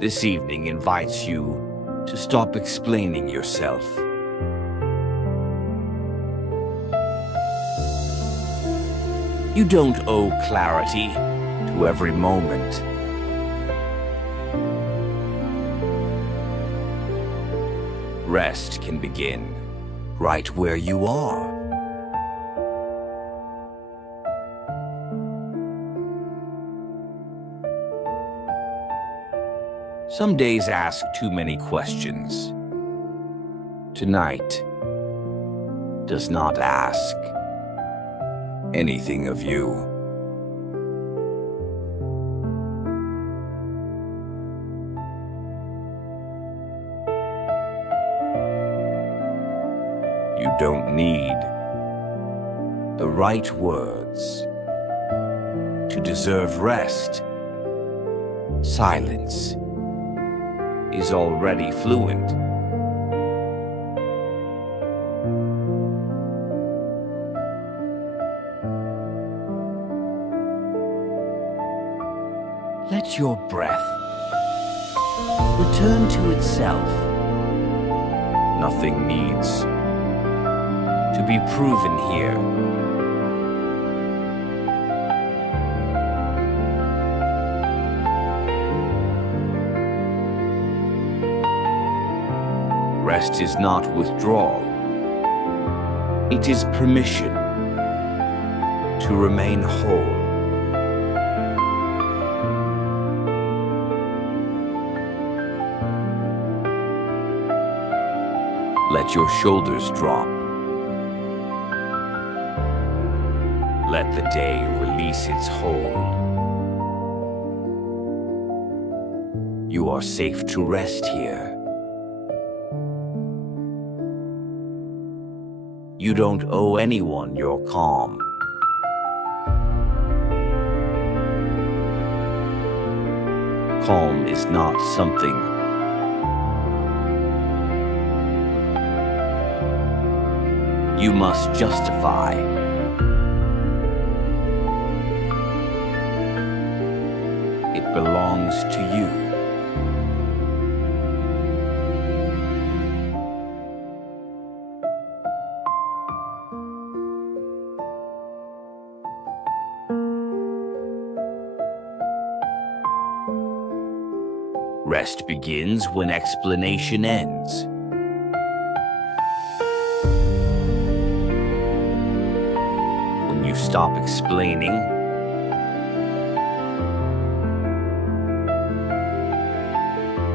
This evening invites you to stop explaining yourself. You don't owe clarity to every moment. Rest can begin right where you are. Some days ask too many questions. Tonight does not ask anything of you. You don't need the right words to deserve rest. Silence is already fluent. Let your breath return to itself. Nothing needs to be proven here. Rest is not withdrawal. It is permission to remain whole. Let your shoulders drop. Let the day release its hold. You are safe to rest here. You don't owe anyone your calm. Calm is not something you must justify. It belongs to you. Rest begins when explanation ends. When you stop explaining,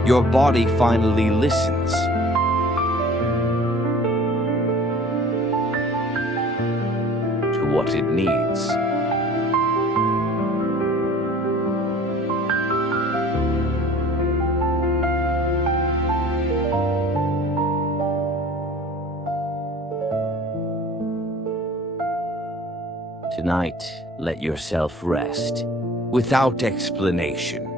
your body finally listens. To what it needs. Tonight, let yourself rest without explanation.